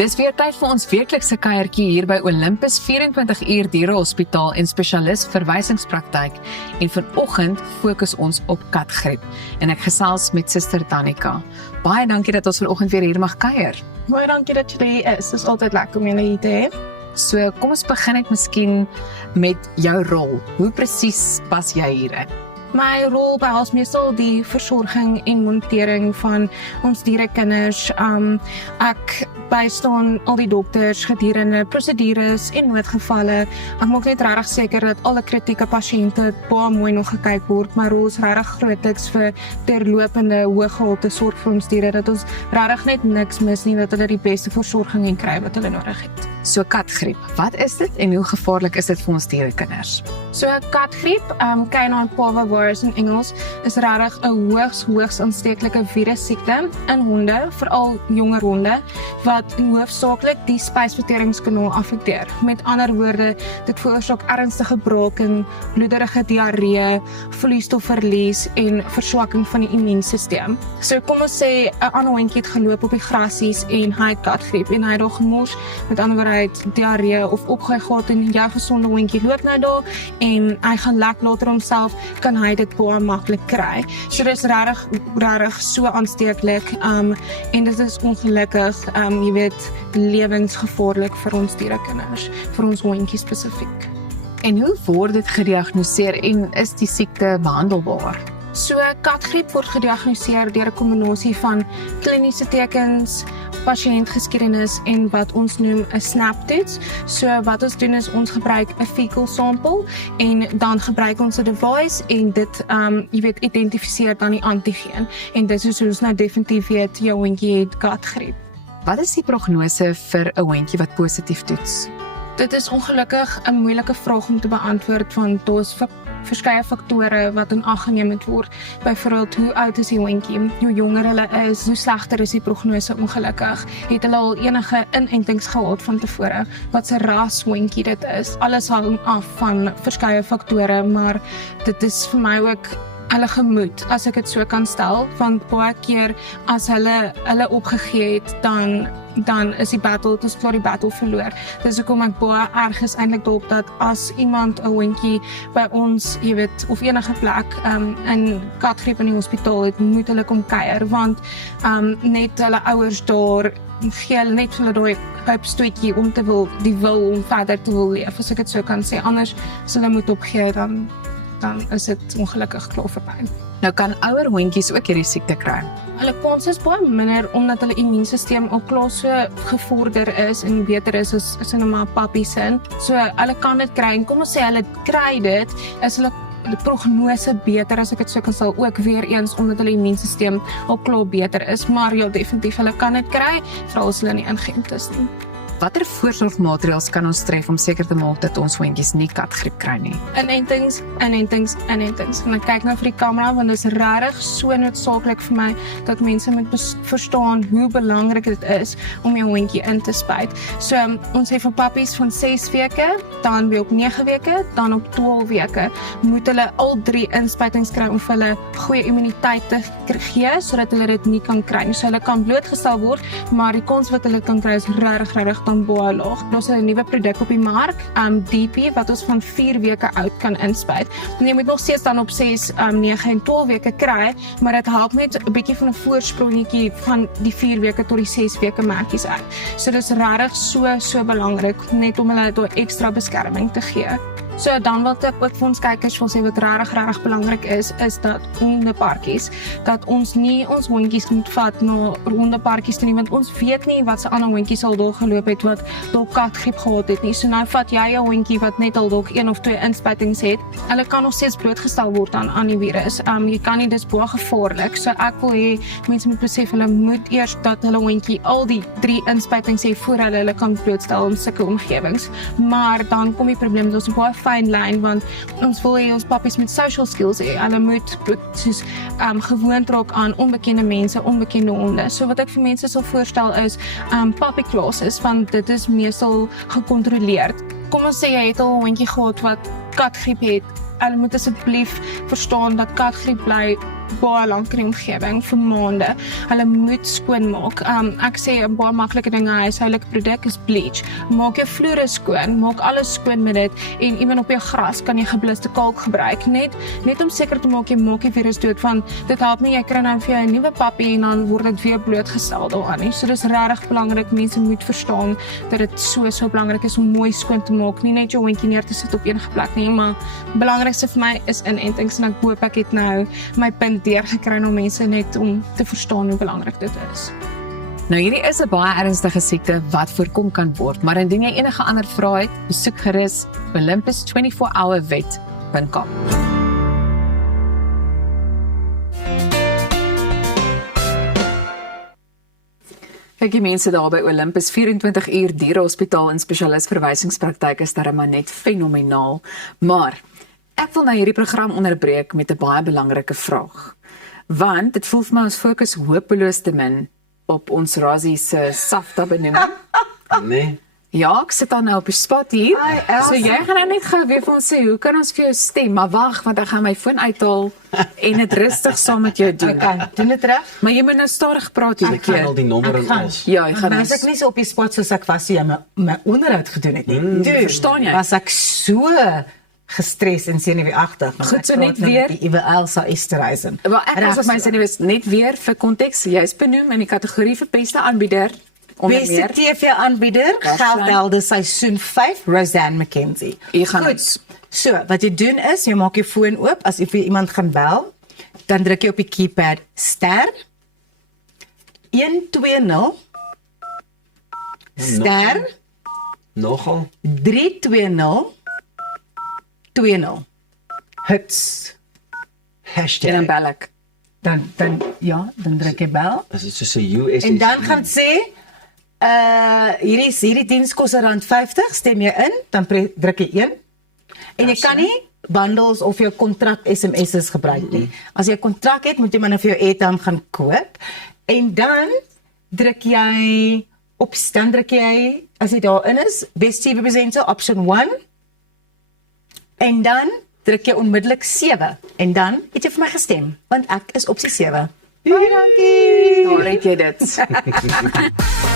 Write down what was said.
Dis weer tyd vir ons weeklikse kuiertjie hier by Olympus 24 uur dierehospitaal en spesialis verwysingspraktyk. En vanoggend fokus ons op katgriep en ek gesels met Suster Danica. Baie dankie dat ons vanoggend weer hier mag kuier. Baie dankie dat jy hier is. Dit is altyd lekker om julle hier te hê. So kom ons begin net miskien met jou rol. Hoe presies pas jy hierin? My rol behels meestal die versorging en monitering van ons dierekinders. Ek bystaan al die dokters gedurende prosedures en noodgevalle. Ek maak net regtig seker dat alle kritieke pasiënte baie mooi nog gekyk word. My rol is regtig grootliks vir terlopende hoëgehalte sorg vir ons diere, dat ons regtig net niks mis nie, dat hulle die beste versorging en kry wat hulle nodig het. So katgriep, wat is dit en hoe gevaarlik is dit vir ons dierekinders? So katgriep, canine parvovirus in Engels, is regtig 'n hoogs aansteeklike virussiekte in honde, veral jonger honde, wat hoofsaaklik die spysverteringskanaal affekteer. Met ander woorde, dit veroorsaak ernstige braking, bloederige diarree, vloeistofverlies en verswakking van die immuunstelsel. So kom ons sê 'n ander hondjie het geloop op die grasies en hy het katgriep en hy het daar gemors, met ander woorde hy het diarree of opgooi gehad en jou gesonde hondjie loop nou daar en hy gaan lek later homself, kan hy dit baie maklik kry. So dit is regtig so aansteeklik en dit is ongelukkig, jy weet, lewensgevaarlik vir ons dierekinders, vir ons hondjies spesifiek. En hoe word dit gediagnoseer en is die siekte behandelbaar? So katgriep word gediagnoseer deur 'n kombinasie van kliniese tekens, pasiëntgeskiedenis en wat ons noem 'n snaptoets. So wat ons doen is ons gebruik 'n fecal sample en dan gebruik ons 'n device en dit jy weet identifiseer dan die antigeen en dit is hoe ons nou definitief weet jou hondjie het katgriep. Wat is die prognose vir 'n hondjie wat positief toets? Dit is ongelukkig 'n moeilike vraag om te beantwoord, want daar is verskeie faktore wat in ag geneem moet word. Byvoorbeeld, hoe oud is die hondjie? Hoe jonger hulle is, hoe slegter is die prognose ongelukkig? Het hulle al enige inentings gehad van tevore? Wat se ras hondjie dit is? Alles hang af van verskeie faktore, maar dit is vir my ook hulle gemoed, as ek dit so kan stel, want baie keer as hulle opgegee het, dan is die battle, het ons klaar die battle verloor. Dis hoekom ek baie erg is eintlik daarop dat as iemand 'n hondjie by ons, jy weet, of enige plek in katgriep in die hospitaal het, moet hulle kom kuier, want net hulle ouers daar gee hulle net vir hulle daai hoopstootjie om te wil om verder te wil leef, as ek dit so kan sê. Anders as hulle moet opgee, dan is dit ongelukkig klaar verby. Nou kan ouer hondjies ook hierdie siekte kry. Hulle kans is baie minder omdat hulle immuunstelsel al klaar so gevorder is en beter is as in 'n puppy sin. So hulle kan dit kry en kom ons sê hulle kry dit, is hulle prognose beter, as ek dit so kan sê, ook weer eens omdat hulle immuunstelsel al klaar beter is, maar ja, definitief hulle kan dit kry, veral as hulle nie ingeënt is nie. Watter voorsorgmaatreëls kan ons tref om seker te maak dat ons hondjies nie katgriep kry nie? Inentings. En ek kyk nou vir die kamera, want dit is regtig so noodsaaklik vir my dat mense moet verstaan hoe belangrik dit is om jou hondjie in te spuit. So ons sê vir pappies van 6 weke, dan weer op 9 weke, dan op 12 weke, moet hulle al 3 inspuitings kry om vir hulle goeie immuniteit te gee, sodat hulle dit nie kan kry nie. So hulle kan blootgestel word, maar die kans wat hulle kan kry is regtig dan baie laag. Daar's 'n nuwe produk op die mark, DP, wat ons van 4 weke oud kan inspuit. En jy moet nog steeds dan op 6, 9 en 12 weke kry, maar dit help net 'n bietjie van 'n voorsprongetjie van die 4 weke tot die 6 weke merkies uit. So dis regtig so belangrik, net om hulle daai ekstra beskerming te gee. So dan wat ek ook vir ons kykers wil sê wat regtig belangrik is dat hondeparkies, dat ons nie ons hondjies moet vat na hondeparkies toe nie, want ons weet nie wat se ander hondjies al daar geloop het wat dalk katgriep gehad het nie. So nou vat jy jou hondjie wat net al dalk 1 of 2 inspuitings het, hulle kan nog steeds blootgestel word aan die virus. Jy kan nie, dis baie gevaarlik. So ek wil hê mense moet besef hulle moet eers dat hulle hondjie al die 3 inspuitings hê voor hulle kan blootstel in sulke omgewings. Maar dan kom die probleem, daar's 'n baie fyn lyn, want ons wil hê ons pappies met social skills hê. Hulle moet soos gewoond raak aan onbekende mense, onbekende honde. So wat ek vir mense sal voorstel is puppy classes, want dit is meestal gecontroleerd. Kom ons sê jy het al 'n hondjie gehad wat katgriep het. Hulle moet asseblief verstaan dat katgriep bly baie lank in die omgewing vir maande. Hulle moet skoonmaak. Ek sê 'n baie maklike ding, 'n huishoudelike produk is bleach. Maak jou vloere skoon, maak alles skoon met dit en ewen op jou gras kan jy gebluste kalk gebruik. Net om seker te maak jy maak die virus dood, want dit help nie jy kry dan vir jou 'n nuwe pappie en dan word dit weer blootgestel daaraan nie. So dis regtig belangrik, mense moet verstaan dat dit so belangrik is om mooi skoon te maak, nie net jou hondjie neer te sit op enige plek nie, maar belangrikste vir my is inentings en ek hoop ek het nou my punt deurgekry na mense net om te verstaan hoe belangrik dit is. Nou hierdie is 'n baie ernstige siekte wat voorkom kan word, maar indien jy enige ander vrae het, besoek gerus olympus24hourvet.com. Kyk die mense daar by Olympus 24 uur dierehospitaal en spesialis verwysingspraktyk is darem maar net fenomenaal, maar ek wil nou hierdie program onderbreek met 'n baie belangrike vraag, want dit voel vir my ons fokus hopeloos te min op ons Rassie se SAFTA benoeming. Nee. Ja, ek sit dan nou op die spot hier. So jy gaan nou net gou weer vir ons sê, hoe kan ons vir jou stem? Maar wag, want ek gaan my foon uithaal en dit rustig saam met jou doen. Okay, doen dit reg? Maar jy moet nou stadig praat hierdie Ek gaan keer. al die nommer en Ek gaan. alles. Ja, jy gaan Maar as ek nie so op die spot soos ek was jy my onderhoud gedoen het nie. Dude, verstaan jy? Was ek so gestres en senuweeagtig. Goed, so net weer. Die Elsa Esterhuizen. Wel, ek was op my sê net weer vir konteks, jy's benoem in die kategorie vir beste aanbieder. Beste TV-aanbieder, Geldhelde seisoen 5, Roseanne McKenzie. Jy gaan Goed, so wat jy doen is, jy maak jou foon oop, as jy vir iemand gaan bel, dan druk jy op die keypad ster, 120, ster, Nogal? 320, 20. Hits. en dan bel ek. Dan druk jy bel. Is dit soos 'n USSD? En dan gaan dit sê, hierdie diens kos R50, stem jy in, dan druk jy 1. En jy kan nie bundles of jou kontrak SMS'es gebruik nie. As jy 'n kontrak het, moet jy maar nou vir jou airtime gaan koop. En dan druk jy, as jy daarin is, Best TV Presenter, option 1. En dan druk jy onmiddellik 7. En dan het jy vir my gestem, want ek is opsie 7. Baie dankie! Daar het jy dit.